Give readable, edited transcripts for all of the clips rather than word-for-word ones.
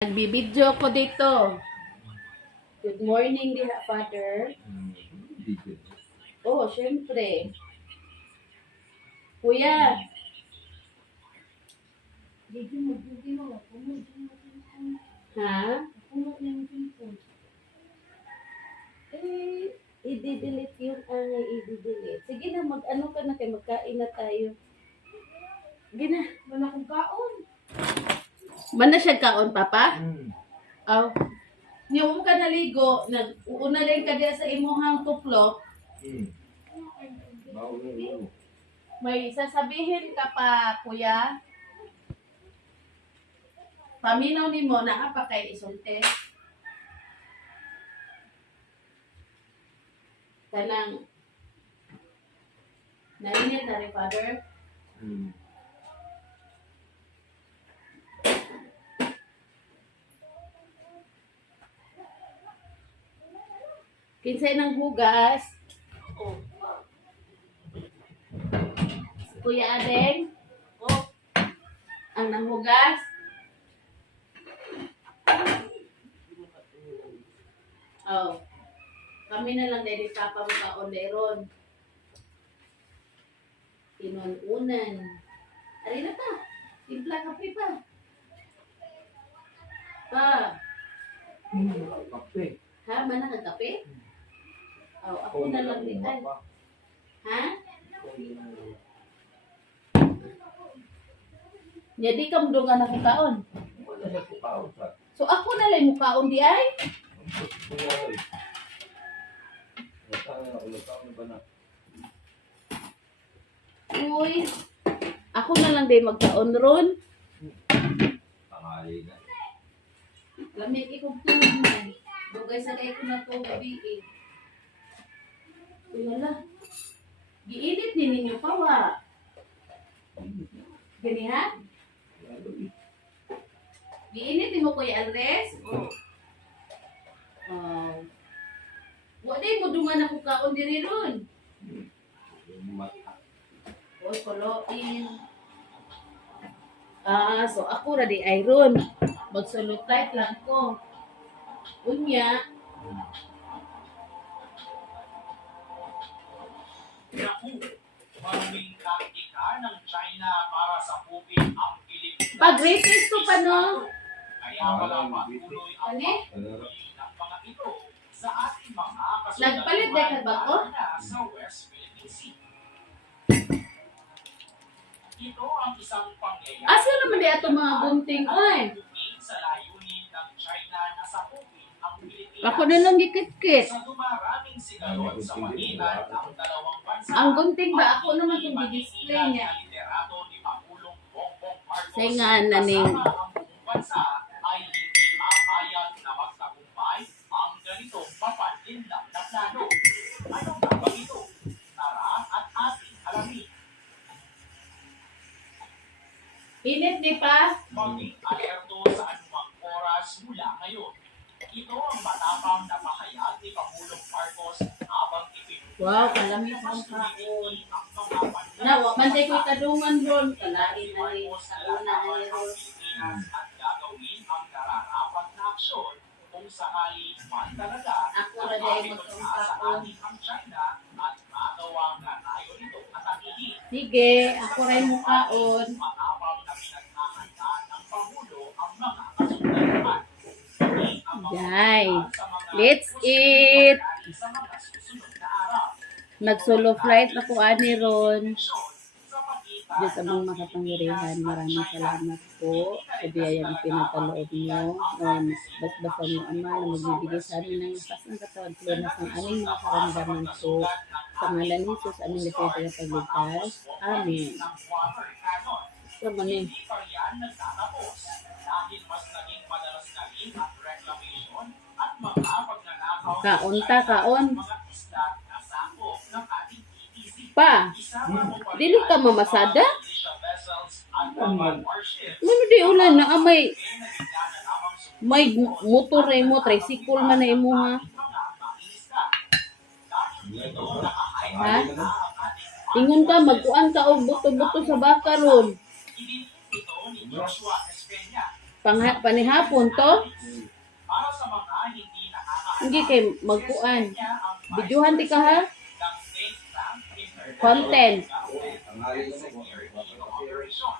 Nagbibidyo ko dito. Good morning, dear Father. Oh, syempre. Kuya. Ha? I-delete yung i-delete. Sige na, mag-ano ka na kayo, magkain na tayo. Sige na. Wala akong kaon. Man na siya kaon, Papa? Oh. Yung ka naligo, uuna rin ka diya sa imuhang tuplok. May sasabihin ka pa, kuya. Paminaw ni mo, nakapa kay isunte. Kanang, nainit na rin, Father. Kinsay ng hugas. Oh. Kuya Adeng. Oh. Ang nanghugas. Oh. Kami na lang dahil papa mo ka onderon. Tinununan. Ari na pa. Timpla kape pa. Pa. Kape. Ha? Mana ka kape? Oh, ako na lang din. Ha? Jadi ka mo nga nakakaon. So ako na lang mukaon di ay? Uy. Ako na lang din magkaon ron. Lamig ikong tulog man. Dugay sa kay ko na to gabi eh. Wala. Giinit din ninyo pa wa. Gani ha? Giinit din mo Kuya Andres? Oh. Wa day mo dungan ako kaon diri ron. Oy, koloin. So ako ra di iron. Magsulot light lang ko. Unya. Maraming taktika ng China para sakupin ang Pilipinas. Pag-greatest ko pa no? Kaya wala patuloy ang pagpuli ng mga ito sa ating mga Nagpalit din ka ba ko? sa West Philippine Sea. Ito ang isang pangyayari. Asa naman di ato mga bunting ay? Sa layunin ng China na sakupin ang Pilipinas. Ako na lang gikit-kit. Sa dumaraming sigalot sa pagitan ng dalawang bansa. Ang gunting ba? Ako naman itong di-display niya. Say nga na ning. Ang buong bansa ay hindi maapayag na magtagumpay ang ganitong mapanlinlang na plano. Ano nga ba ito? Tara at ating alamin. Init di pa? Maging alerto sa anumang oras mula ngayon. Ito ang matapang na pahayag ni Pangulong Marcos habang ipinutulong. Wow, kalamit ang kaon. Na, mantay ko kadungan ron. Kalain na rin. Kauna na rin ron. At gagawin ang nararapat na aksyon kung sakali man talaga Ako na dahil magkaon. ang China at magawa na tayo nito atakihin. Sige, ako rin mukaon. Matapang na pinaghahandaan ng Pangulo ang mga kasundaluhan. Guys, let's eat. Sa mga susunod na araw. Nag-solo flight ako ani ron. Sa pagitan Diyos amang makapangyarihan, maraming salamat po sa biyayang pinatalood mo. Basbasan mo, Ama, na magbibigay sa amin ng lakas ng katawan, lunas ng aming mga karamdaman po. Sa ngalan ni Jesus, aming defensa ng pagligtas. Amen. ng water cannon. Sama ni. Hindi pa yan nagtatapos dahil mas naging madalas na rin ang reclamation at mga pagnanakaw Kaon ta, kaon. mga isla na sakop ng ating ETC. Pa, Isama mo pa dili ka mamasada? militia vessels at mga warships Ano di ulan na amay, na bigla na lamang may motor na mo, tricycle man na imo ha. mga mangingisda. Dahil dito nakahayag Ha? ang ating Ingon ka, magkuan ka og buto-buto sa baka ron. Idinit ito ni Joshua Espena, Panihapon to? Para sa mga hindi nakakaalam, Hindi kay magkuan. niya ang Videohan di ka ha? ng think tank International Content. Government Security Cooperation.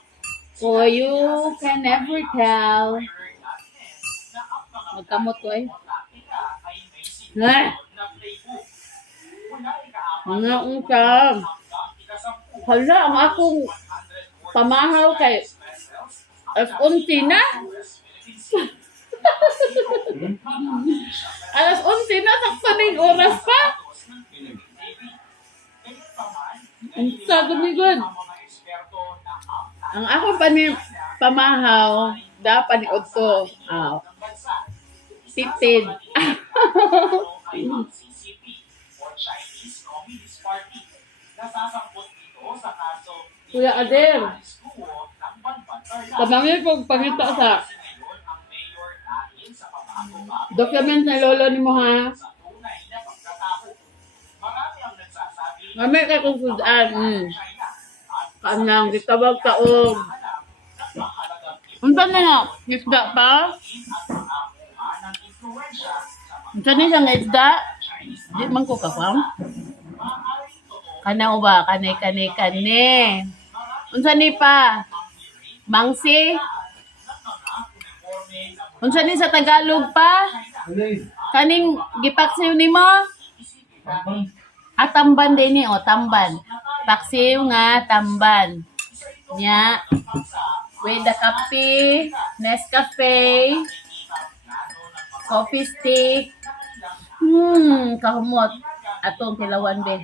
So you can never tell. Required natin na ang mga Magkamot ko eh. taktika ay may Ha? sinunod na playbook. Mula ika-4 Mga unsam. hanggang ika-10, Hala, ang akong 140 pamahaw kay vessels as unti na. US Philippine Sea. Alas 11 na, sakto na yung oras pa. Ang sagot ni God. Ang akong pamahaw, dapat ni Otto. Tipid. Kuya Adel, kamangin kong pangita sa document na lolo ni mo ha. Kami kay kung sudaan. Kanang gitawag taog. Unta na nga, isda pa? Unta ni siyang isda? Di man ko kapam? Kana ba? Kanay. Unsa ni pa? Mangsi? Unsa ni sa Tagalog pa? Kaning gipaksiw ni mo? Tamban din ni, tamban. Paksiw nga, tamban. Nya, with the coffee, Nescafe, coffee stick. Kahumot. Atong kilawan din.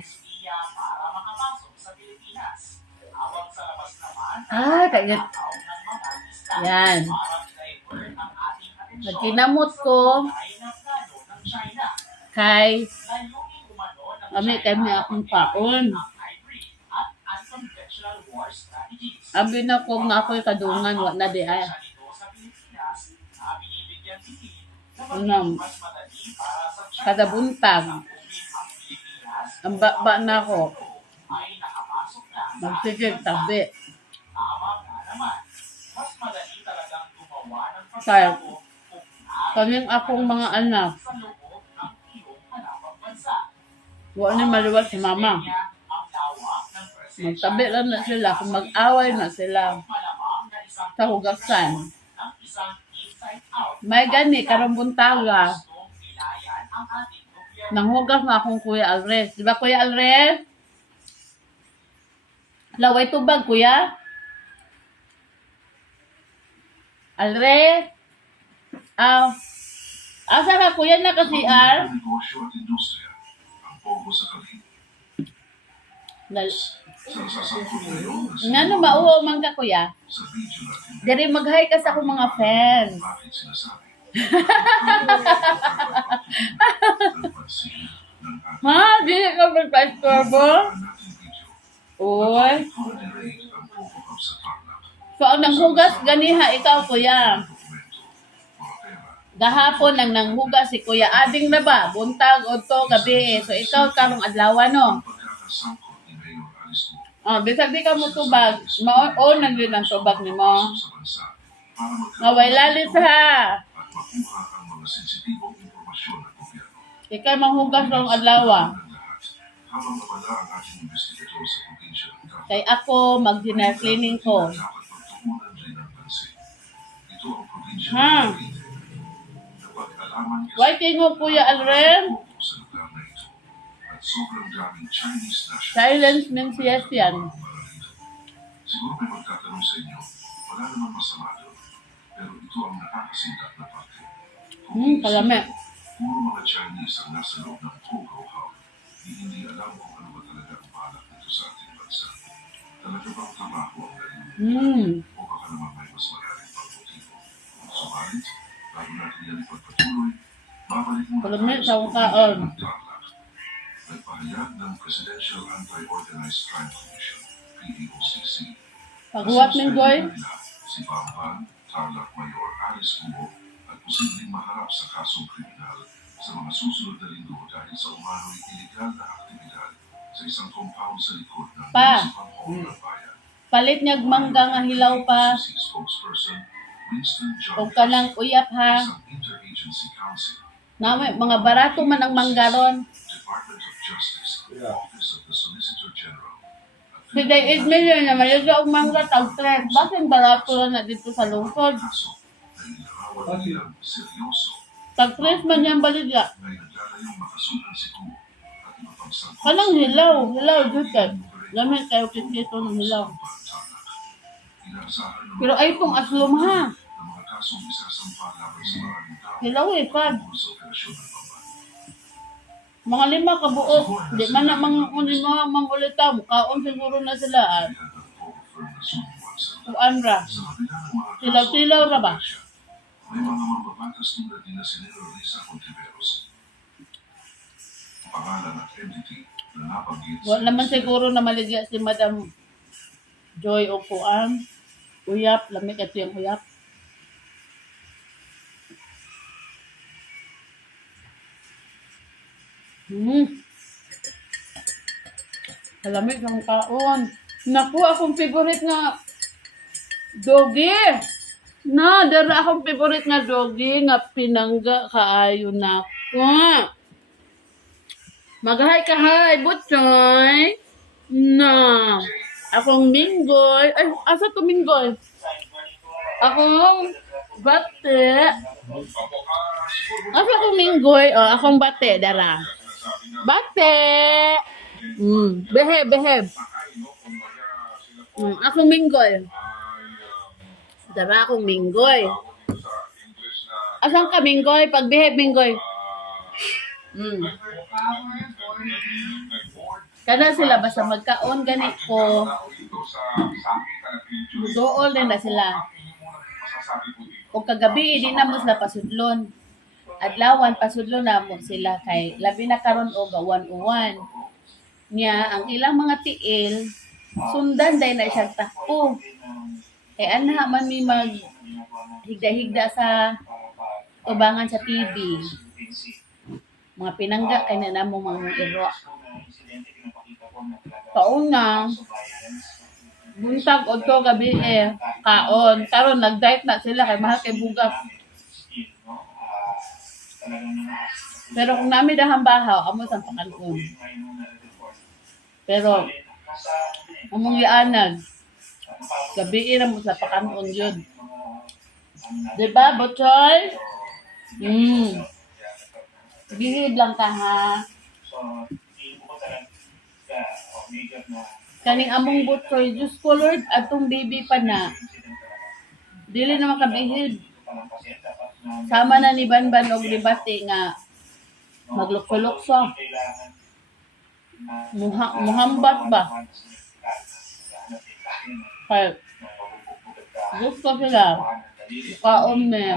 Kagit. Yan. Nagkinamot ko kay kami akong paon. Abi na ko nga ako'y kadungan, wa na di ay. Kada buntag. Ang ba na ko. Magsigig tabi. Kaya, kaming akong mga anak. Wa na maliwat si mama. Magtabi lang na sila. Kung mag-away na sila sa hugasan. May gani, karong buntaga. Nanghugas na akong Kuya Alres. Di ba Kuya Alres? Laway tubag, Kuya? Alres? Asa ka, Kuya, na kasi R? Negosyo at industriya ang pogo sa Cavite. Sa sasangkot ngayon Nga no, mauho man ka, Kuya. sa region natin, Dari mag-hi ka sa akong mga fans. bakit sinasabi? Ang pansin ng ating Ha? Di ka magpa-storbo? nating video. Uy. Coordinate ang pogo hub sa Tarlac. So, ang nanghugas ganiha, ikaw, Kuya. Dokumento, mga pera, Gahapon ang nanghugas si Kuya Ading na ba? Buntag o to, gabi. So, ikaw karong adlaw, no? ang pagkakasangkot ni Mayor Alice Go Bisag di ka mo tubag. Mao-on na yun ang tubag ni mo. sa bansa para Ngaway lalis ha. at makuha ang mga sensitibong impormasyon ng gobyerno. Ikaw manghugas ng adlaw. Ang lahat, habang mabala ang ating investigador sa probinsya ng Tarlac, Kay ako, mag-dinner cleaning ko. dapat pagtuunan rin ang pansin. Ito ang probinsya Ha? ng Cavite. Napag-alaman kasi Why kayo mo, Kuya Alren? pogo sa lugar na ito at sobrang daming Chinese national Silence means yes yan. para rito. Siguro may magtatanong sa inyo, wala naman masama doon. Pero ito ang nakakasindak na parte. Kalame. Puro mga Chinese ang nasa loob ng Pogo Hub. Hindi alam kung ano ba talaga ang balak nito sa ating bansa. Talaga bang trabaho ang galing? O baka naman may mas malalim pang motibo. Subalit, bago natin yan ipagpatuloy, babalik muna Kalame tayo sa sa kaon. probinsya ng Tarlac. Nagpahayag ng Presidential Anti-Organized Crime Commission, PAOCC, Paghuwat ng Goy. si Pamban, Tarlac Mayor Alice Guo at posibleng maharap sa kasong kriminal sa mga susunod na linggo dahil sa umano'y illegal na aktibidad sa isang compound sa likod ng Pa. Municipal Hall ng Bayan. Palit niya mangga nga hilaw pa. PAOCC spokesperson Winston Kung John ka ng uyap ha. isang interagency council, Na mga barato man ang manggaron. Department of Justice, Office of the Solicitor General, Si Day 8 million na malaga og mangga tag 3. Bakit barato na dito sa lungsod? kaso na inilarawan nilang seryoso Tag 3 man yan baligya. ay naglalayong makasunan si Kuo at iba pang sangkot Kanang hilaw dito. Lamit kayo kikito ng hilaw. Inaasahan ng Pero ay itong aslom ha. mga kasong isasampa laban sa maraming tao Hilaw pag. tungkol sa operasyon ng pamban. Mga 5 kabuok. Di man na mga kunin mga mangulita. Mukhaon siguro na sila. Kaya ang Pogo firm na sumubuan sa Kuan ra. Sa kabila ng mga Silaw-silaw ra ba? may mga mambabatas tulad ni na Senador Risa Contiveros. Pangalan at entity na nabanggit Wala naman siguro na maligya si Madam Joy o Kuan. Uyap. Lamig ito yung uyap. Malamig ang kaon. Naku, akong favorite nga doggy. Na, dara akong favorite nga doggy nga pinangga kaayo na ko. Mag-hi ka, hi, Butchoy. Na, akong Minggoy. Ay, asa to Minggoy? Akong bate. Asa akong Minggoy? O, akong bate, dara. Bate. Beheb. Akong Minggoy. Dara akong Minggoy. Asan ka Minggoy? Pagbeheb Minggoy. Kada sila basta magkaon ganit ko. Dool din na sila. O kagabi di na mo sila pasudlon. Adlawan pasudlon na mo sila kay labi na karon og uwan-uwan. Nya ang ilang mga tiil sundan day na siyang takpo. Eh anha man mi mag higda-higda sa tubangan sa TV. Mga pinangga kay na namo mga iro. Kauna buntag odto gabi kaon karon nag-diet na sila kay mahal kay bugak. Pero kung nami dahang bahaw amo sang pakanon. Pero among gianag gabi ra mo sa pakanon yun. Diba, Butchoy? Bihib lang ka ha. Kaning among Butchoy, Diyos ko Lord, atong baby pa na. Dili na makabihib. Sama na ni Banban og libati nga maglukso-lukso. Muhambat ba? Kaya gusto sila. Kaon me.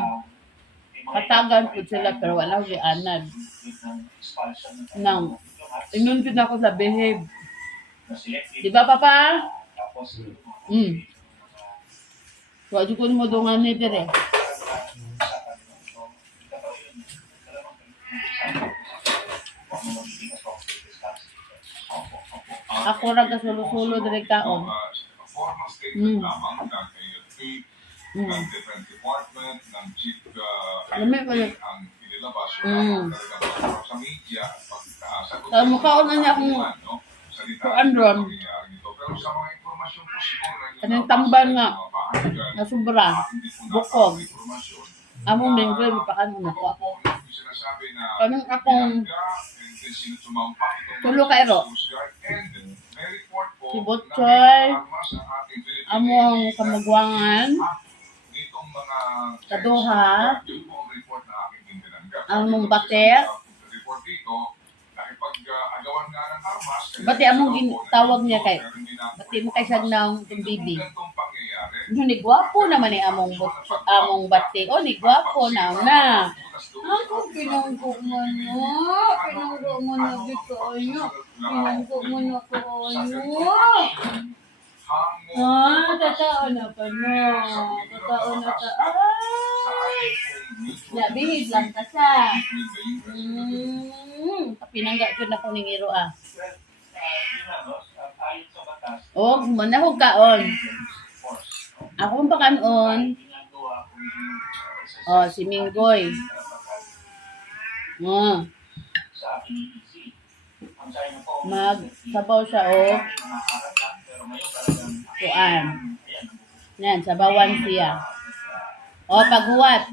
Katagan po sila pero walang gianad. Nang inunod ako sa behave. Di ba, Papa? Wadi ko mo dungan ni dire. Ako ra ka sulo-sulo dire kaon. Formal statement lamang ng AFP ng Defense Department ng Chief Lami ko yun. ang inilabas yung talagang sa media at pagkasagot Sa mukhaon na niya akong kuan ron. Pero sa mga impormasyon po siguro Kanang tamban nga. Na sobra. Bukog. Among linggo, mapakanon ako. Kanang akong tulo ka ero. Si Butchoy, among kamagwangan, kaduha, among bater, bati among tawag niya kay, bati mo kay siya ng bibi. Ni gwapo naman ni among bati. O, ni gwapo na. Ako, pinanggo mo na dito ayo. Pinanggo mo na ko ayo. Tatao na pa no. Tatao na ka. Ay! Labihid lang ka sa. Pinangga ko na ko ning iro O, manahog kaon. Akong pakanon. Oh, si Minggoy. Oh, Sa aking easy. Ang sayo na po, magsabaw siya, oh. pero ngayon talagang Kuan. Yan, sabawan siya. Oh, paghuwat.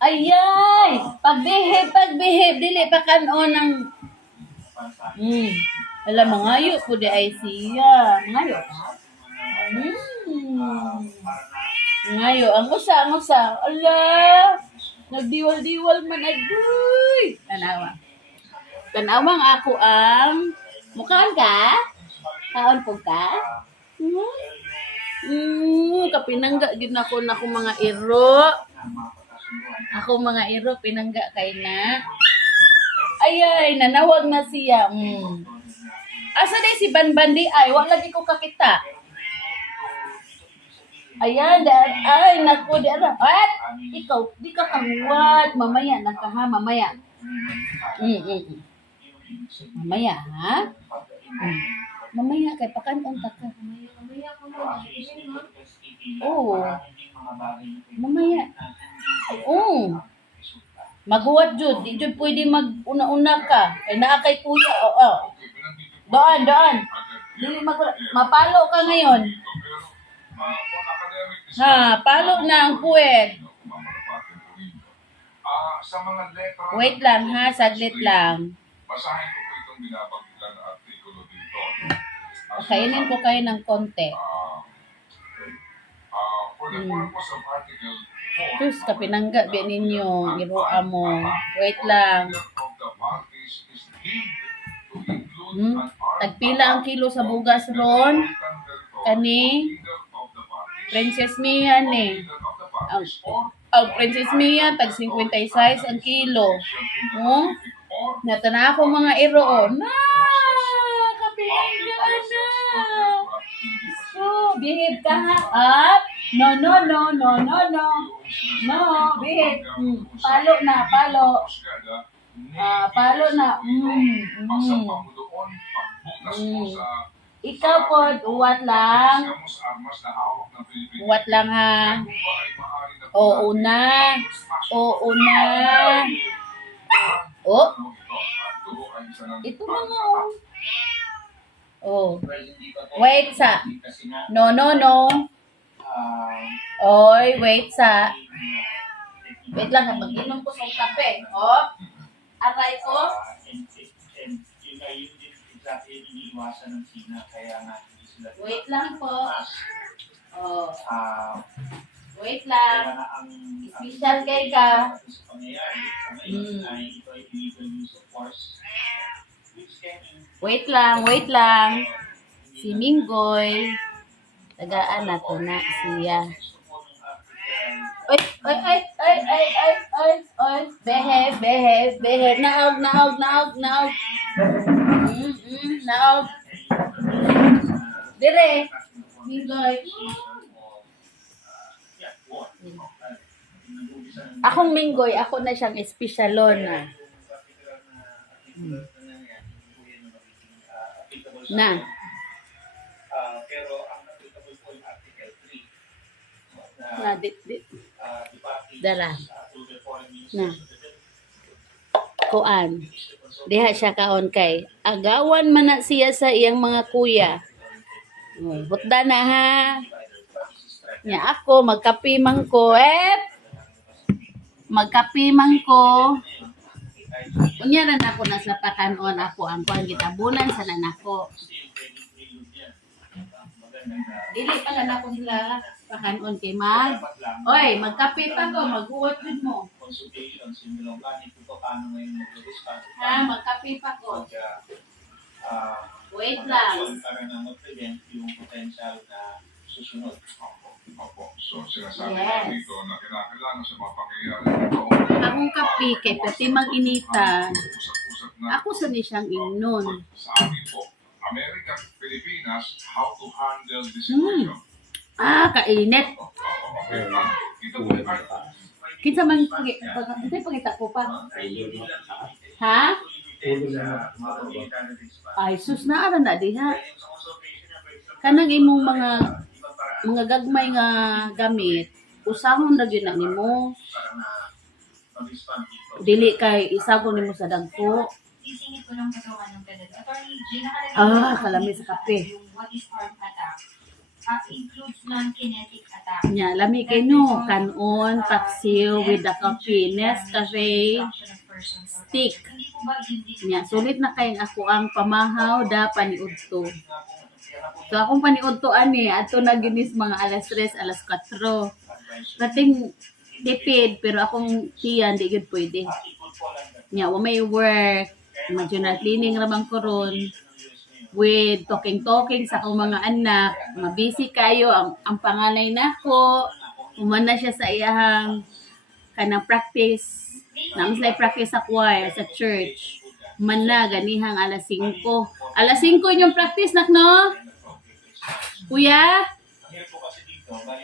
Ayay! Pagbihib. Dili pa kanon ng... Alam, mangayo po di ay siya. Mangayo ka? Mangayo. Ang usa. Ala! Nagdiwal-diwal man agoy. Tanawang ako ang... Mukhaan ka? Kaon po ka? Kapinangga din ako na akong mga iro. Ako mga iro, pinangga kay na. Ayay, nanawag na siya. Asa day si Banbandi ay, wala lagi ko kakita. Ayan, ay, naku, at, ikaw, di ka kahuwat. Mamaya, mamaya. Mamaya, ha? Mamaya, kay pakanon ta ka. Oo. Mamaya. Oo. Maghuwat jud, di jud pwede mag-una-una ka. Kay naa kay kuya. Oo. Doon. Dili mapalo ka ngayon. Ha, palo na ang puwet. Sa mga letra Wait lang ha, saglit lang. basahin ko po itong binabanggitan na artikulo dito. Kainin ko kayo ng konti. For the purpose of Article 4, Sus, kapinangga ba ninyo? Iroa mo. Wait lang. of the parties is deemed to include an Tagpila ang kilo sa bugas ron. Kani? Princess Mia ni. Ang Princess Mia, tag 56 ang kilo. Oh? Nata na ako mga iro. Kapinangga na. So, behave ka ha. Up. No. No, behave. Palo na. Palo na. Ikaw po, uwat lang. Uwat lang ha. Oo na. Oh. Ito na nga oh. Oh. Wait sa. No. Oy, wait sa. Wait lang, mag-inom ko sa kape. Oh. Aray ko. Wait lang po. Oh. Wait lang. Special kay ka. Wait lang. Si Minggoy. Tagaan na to na siya. Oy. Behave. Naog. Naog. Dire. Minggoy. Akong Minggoy, ako na siyang espesyalon na. Na. Pero ang applicable po yung Article 3. Na, dit. Dala. Na. Kuan. Diha siya kaon kay. Agawan man na siya sa iyang mga kuya. Butda na ha. Nya ako, magkapimang ko. Magkapimang ko. Unya na ako nasa pakanon ako. Ang kuhan gitabunan sa nanako. Dili pala na ko sila pakanon kay mag. Oy, magkape pa ko. Maghuwat din mo. Ha, magkape pa ko. Wait lang. Para na mag-prevent yung potential na susunod. Opo. So, sinasabi Yes. ko dito na kinakailangan sa mga pangyayari ito. Akong kape kay pati mag-initan. Usap-usap na Ako sa ni siyang ignon. sa amin po, America, Pilipinas, how to handle this situation. Kainit. Okay. Ito po ay Kinsa man pagita ko pa. Ha? Ay, sus na ara na diha. Kanang imong mga mga gagmay nga gamit, usahon ra gyud na nimo. Dili kay isagol nimo sa dagko. Isingit ko lang katawan ng ganun. Attorney G, nakalagay Kalami sa kape. yung what is harm attack includes non-kinetic attack. Nya, lami kay no, kanon, paksiw with the coffee, Nescafe, stick. Hindi po ba yun din? Nya, sulit na kay ako ang pamahaw da paniudto. So akong paniudto ani, ato na ginis mga alas 3, alas 4. Rating tipid, pero akong tiyan, di gud pwede. Nya, wa may work, marginal cleaning ramang koron, with talking sa akong mga anak, busy kayo, ang panganay nako, umana siya sa iyahang kanang practice, nang practice sa choir, sa church, mana ganihang alas 5. Alas 5 yung practice, nak no? Kuya?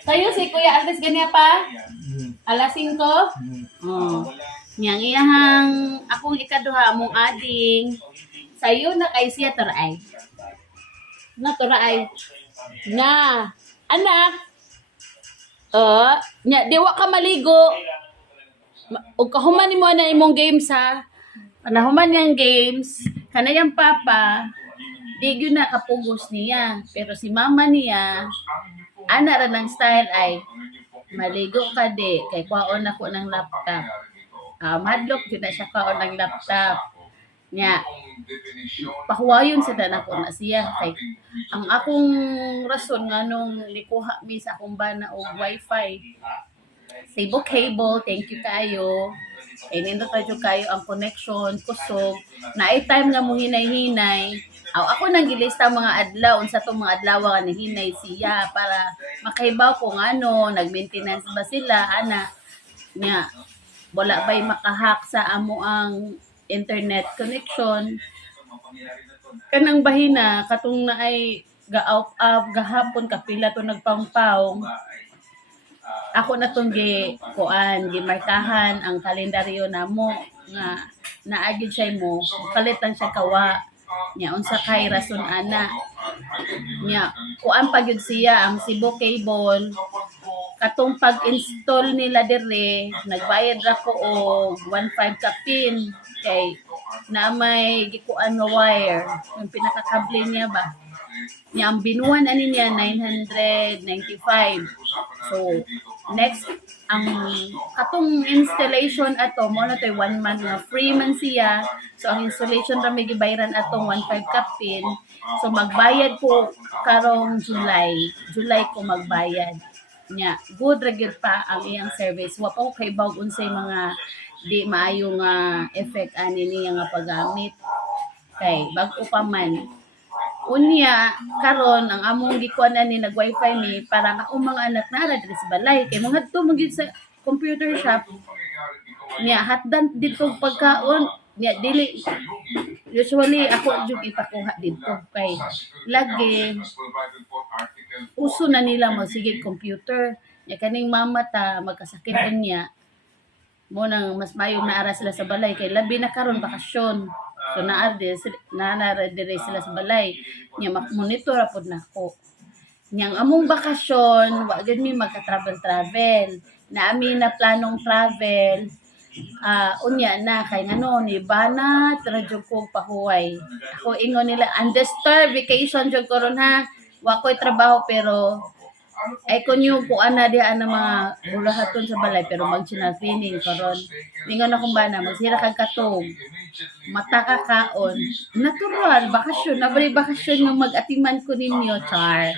Kayo si Kuya Alves ganiya pa? Alas 5? Oh. Niyang iyahang akong ikaduha mong ading sayo na kay siya taray. Na taray. Na anak. Nya diwa ka maligo. Og kahuman nimo na imong games ha. Panahuman yang games, kanayang papa di gyud na kapugos niya. Pero si mama niya ana ra ng style ay maligo ka di kay kwaon ako ng laptop. Madlok yun na siya kaon ng laptop. Nya, pahuwayon sa danako na siya. Kay, ang akong rason nga nung likuha mi sa akong bana o wifi. Cebu Cable, thank you kayo. Kay nindot tayo kayo ang connection, kusog. Na ay time nga mo hinay-hinay. Ako nang gilista mga adlaw, unsa tong mga adlaw nga ni hinay siya para makahibaw kung ano, nag-maintenance ba sila, ana. Nya, wala ba'y makahack sa amo ang internet connection. Kanang bahina, katong na ay gahapon kapila to nagpampaw. Ako na tong gimarkahan ang kalendaryo namo nga naagid siya mo, kalitan siya kawa. Nya unsa kay rason ana. Nya kuan pagyud siya ang Cebu Cable. Katong pag-install nila dire, nagbayad ra ko og 1.5 ka pin kay na may gikuan nga wire, yung pinakakable niya ba. Nya ang binuan ani niya 995. So next ang katong installation ato mo na toy 1 month nga free man siya. So ang installation ra may gibayaran atong 1.5 ka pin. So magbayad ko karong July ko magbayad. Nya good ra gyud pa ang iyang service. Wa pa ko kay bawg unsay mga di maayo nga effect ani niya nga paggamit. Kay bag-o pa man. Unya karon ang among gikuan ani nag wifi ni para akong mga anak nara diri sa balay kay mga to magid sa computer shop. Nya hatdan dito pagkaon nya dili usually ako jud ipakuha dito kay lagi uso na nila magsigig computer. Nya kaning mama ta magkasakit niya. Mo nang mas mayong naara sila sa balay kay labi na karon bakasyon. So naara dire sila sa balay. Nya monitor pod nako. Nyang among bakasyon, wa gid mi magka-travel. Naami na planong travel. Unya na kay ngano ni bana radyo ko pahuway. Ako ingon nila undisturbed vacation jud karon ha. Wa ko'y trabaho pero ay kunyo ko ana diha ang mga bulahaton sa balay pero mag-channel cleaning karon. Ningon akong bana magsira kag katog. Mata ka kaon. Natural bakasyon, nabali bakasyon nga mag-atiman ko ninyo char.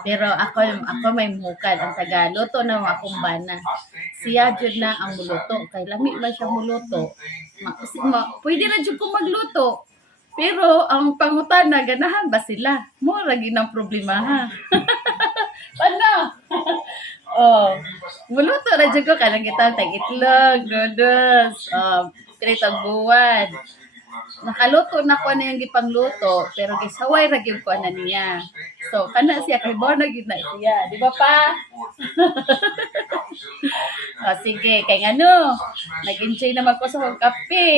Pero ako may mukad ang taga luto na akong bana. Siya jud na ang muluto kay lami man siya muluto. Pwede na jud ko magluto. Pero ang pangutana ganahan ba sila? Mo ra ginang problema ha. Ano? Muluto ra jud ko kanang kita tag itlog, noodles, kritag buwan. Nakaluto na ko na yung gipangluto, pero gisaway ra gyud ko na niya. So kana siya kay born na gyud na siya, di ba pa? Sige, kay ano? Nag-enjoy naman ko sa kong kape.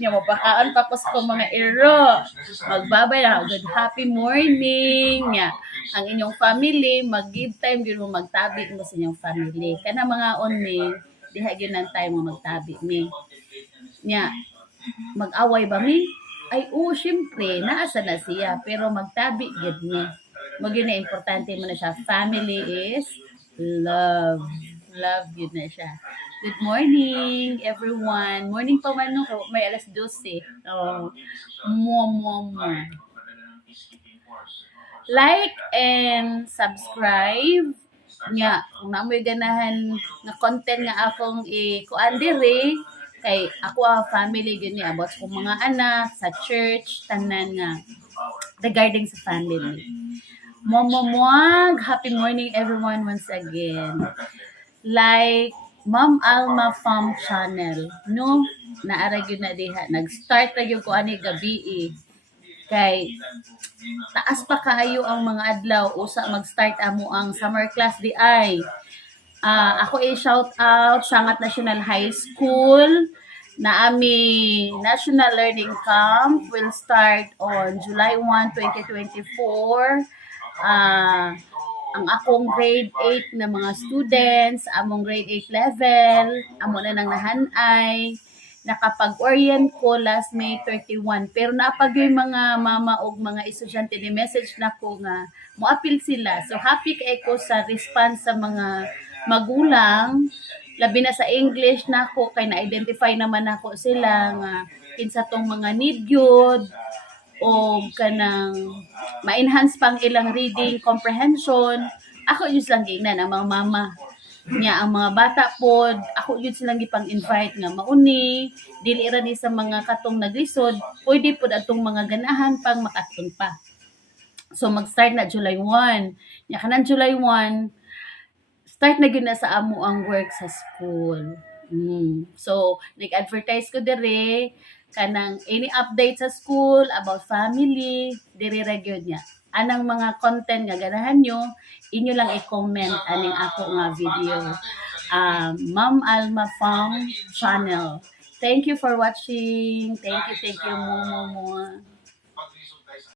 Nya mapakaan pa ko sa kong mga iro. Magbabay na good happy morning. Nya ang inyong family, mag-give time gyud mo magtabi mo sa inyong family. Kana mga on me, diha gyud nang time mo magtabi mi. Nya mag-away ba mi? Ay, syempre, naasa na siya, pero magtabi gyud mi. Mo gyud na importante mo na siya. Family is love. Love yun na siya. Good morning, everyone. Morning pa man no, may alas 12. Oh, mo. Like and subscribe nga kung namoy ganahan nga content nga akong kuan diri kay ako family gyud ni about sa mga anak sa church tanan nga regarding sa family. Happy morning everyone once again. Like Ma'am Alma Farm Channel, no? Naara gyud na diha. Nag-start na gyud ko ani gabi kay taas pa kaayo ang mga adlaw usa mag-start amo ang summer class di ay. Ako shout out Sangat National High School na ami National Learning Camp will start on July 1, 2024. Ang akong grade 8 na mga students, among grade 8 level, amo na nang nahanay, nakapag-orient ko last May 31. Pero napag yung mga mama o mga estudyante ni message na ko nga, mo-appeal sila. So happy kay ko sa response sa mga magulang, labi na sa English na ko, kay na-identify naman ako sila nga, kinsa tong mga need yun, o kanang ma-enhance pang ilang reading comprehension. Ako yun lang gingnan ang mga mama niya, ang mga bata pod ako yun silang gipang-invite nga mauni dili ra ni sa mga katong naglisod, pwede pod atong mga ganahan pang makatun pa. So mag-start na July 1 nya kanang July 1 start na gyud na sa amo ang work sa school. So nag-advertise ko dire kanang any update sa school about family, dire ra gyud niya. Anang mga content nga ganahan nyo, inyo lang i-comment aning ako nga video. Ma'am Alma Farm Channel. Thank you for watching. Thank you, mo.